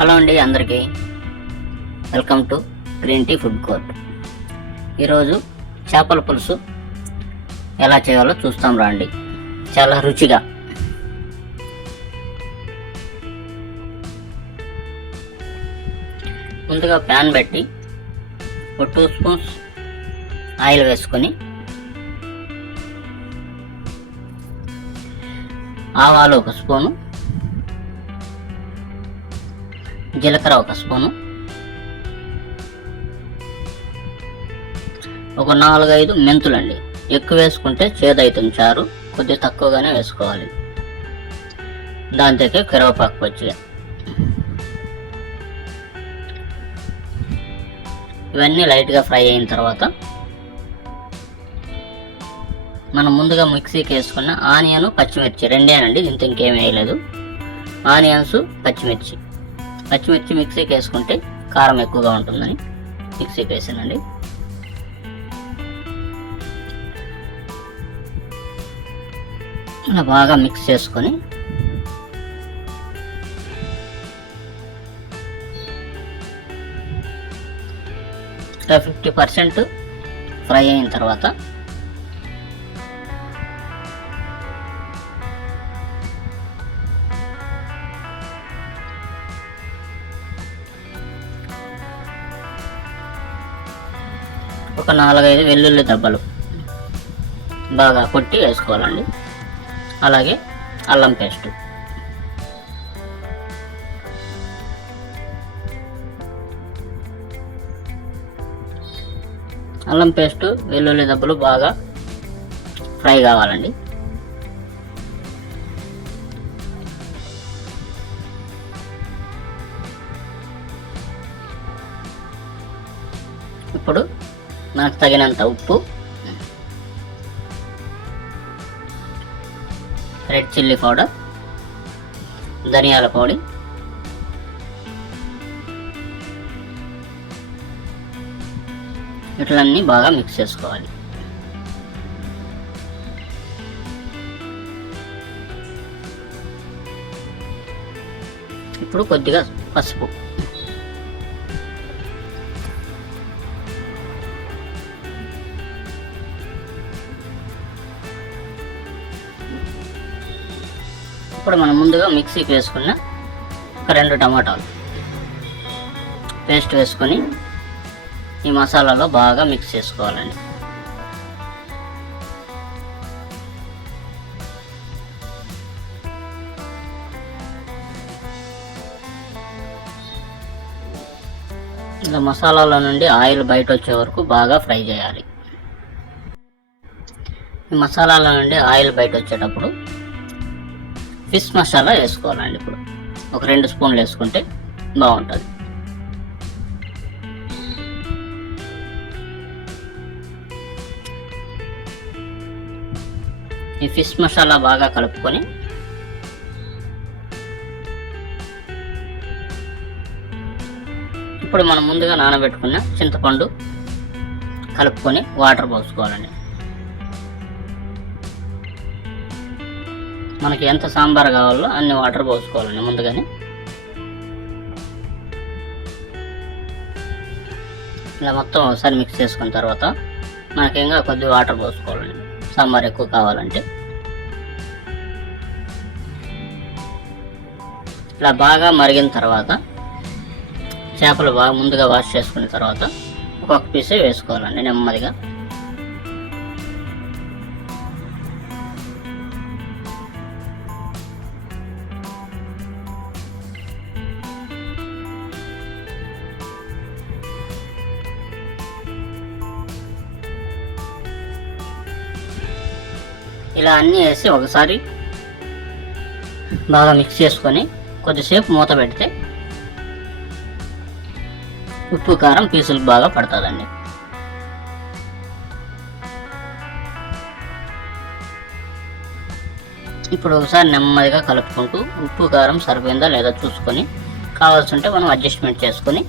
Hello అండి అందరికీ. Welcome to green tea food court. ఈరోజు చేపల పులుసు ఎలా చేయాలో చూస్తాం రండి. చాలా రుచిగా. ముందుగా ప్యాన్ పెట్టి ఒక టూ స్పూన్స్ ఆయిల్ వేసుకొని ఆవాలు ఒక స్పూను జీలకర్ర ఒక స్పూను. ఒక నాలుగైదు మెంతులండి. ఎక్కువ వేసుకుంటే చేదవుతుంది చారు. కొద్దిగా తక్కువగానే వేసుకోవాలి. దాంతోకే కరివేపాకు పచ్చిగా ఇవన్నీ లైట్గా ఫ్రై అయిన తర్వాత మనం ముందుగా మిక్సీకి వేసుకున్న ఆనియన్ పచ్చిమిర్చి. రెండేనండి ఇంత ఇంకేం వేయలేదు. ఆనియన్స్ పచ్చిమిర్చి. పచ్చిమిర్చి మిక్సీకి వేసుకుంటే కారం ఎక్కువగా ఉంటుందని మిక్సీకి వేసానండి. ఇలా బాగా మిక్స్ చేసుకొని ఫిఫ్టీ పర్సెంట్ ఫ్రై అయిన తర్వాత ఒక నాలుగైదు వెల్లుల్లి దెబ్బలు బాగా కొట్టి వేసుకోవాలండి. అలాగే అల్లం పేస్ట్. అల్లం పేస్ట్ వెల్లుల్లి దెబ్బలు బాగా ఫ్రై కావాలండి. ఇప్పుడు నాకు తగినంత ఉప్పు. Red chilli powder. ధనియాల పొడి. ఇట్లన్నీ బాగా మిక్స్ చేసుకోవాలి. ఇప్పుడు కొద్దిగా పసుపు. ఇప్పుడు మనం ముందుగా మిక్సీకి వేసుకున్న ఒక రెండు టమాటాలు. పేస్ట్ వేసుకొని ఈ మసాలాలో బాగా మిక్స్ చేసుకోవాలండి. ఇలా మసాలాల నుండి ఆయిల్ బయట వచ్చే వరకు బాగా ఫ్రై చేయాలి. ఈ మసాలాల నుండి ఆయిల్ బయట వచ్చేటప్పుడు ఫిష్ మసాలా వేసుకోవాలండి ఇప్పుడు. ఒక రెండు స్పూన్లు వేసుకుంటే బాగుంటుంది. ఈ ఫిష్ మసాలా బాగా కలుపుకొని ఇప్పుడు మనం ముందుగా నానబెట్టుకున్న చింతపండు కలుపుకొని వాటర్ పోసుకోవాలండి. మనకి ఎంత సాంబార్ కావాలో అన్ని వాటర్ పోసుకోవాలండి ముందుగానే. ఇలా మొత్తం ఒకసారి మిక్స్ చేసుకున్న తర్వాత మనకి ఇంకా కొద్ది వాటర్ పోసుకోవాలండి. సాంబార్ ఎక్కువ కావాలంటే. ఇలా బాగా మరిగిన తర్వాత చేపలు బాగా ముందుగా వాష్ చేసుకున్న తర్వాత ఒక్కొక్క పీసే వేసుకోవాలండి నెమ్మదిగా. ఇలా అన్నీ వేసి ఒకసారి బాగా మిక్స్ చేసుకొని కొద్దిసేపు మూత పెడితే ఉప్పు కారం పీసులకు బాగా పడుతుందండి. ఇప్పుడు ఒకసారి నెమ్మదిగా కలుపుకుంటూ ఉప్పు కారం సరిపోయిందా లేదా చూసుకొని కావాల్సి ఉంటే మనం అడ్జస్ట్మెంట్ చేసుకొని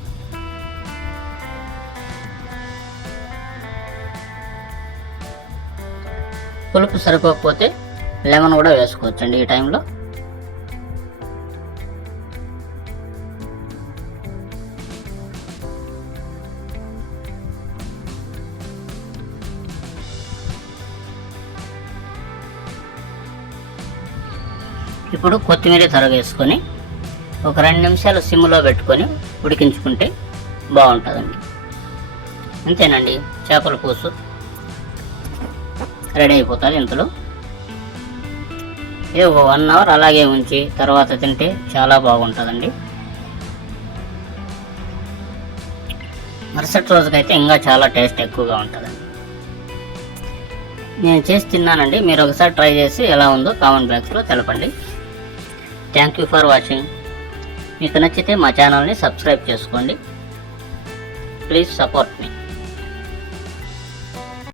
పులుపు సరిపోకపోతే లెమన్ కూడా వేసుకోవచ్చండి ఈ టైంలో. ఇప్పుడు కొత్తిమీర తరగేసుకొని ఒక రెండు నిమిషాలు సిమ్లో పెట్టుకొని ఉడికించుకుంటే బాగుంటుందండి. అంతేనండి చేపల పూసు రెడీ అయిపోతుంది ఇంతలో. ఇది ఒక వన్ అవర్ అలాగే ఉంచి తర్వాత తింటే చాలా బాగుంటుందండి. మరుసటి రోజుకైతే ఇంకా చాలా టేస్ట్ ఎక్కువగా ఉంటుందండి. నేను చేసి తిన్నానండి. మీరు ఒకసారి ట్రై చేసి ఎలా ఉందో కామెంట్ బాక్స్లో తెలపండి. థ్యాంక్ యూ ఫర్ వాచింగ్ మీకు నచ్చితే మా ఛానల్ని సబ్స్క్రైబ్ చేసుకోండి. Please support me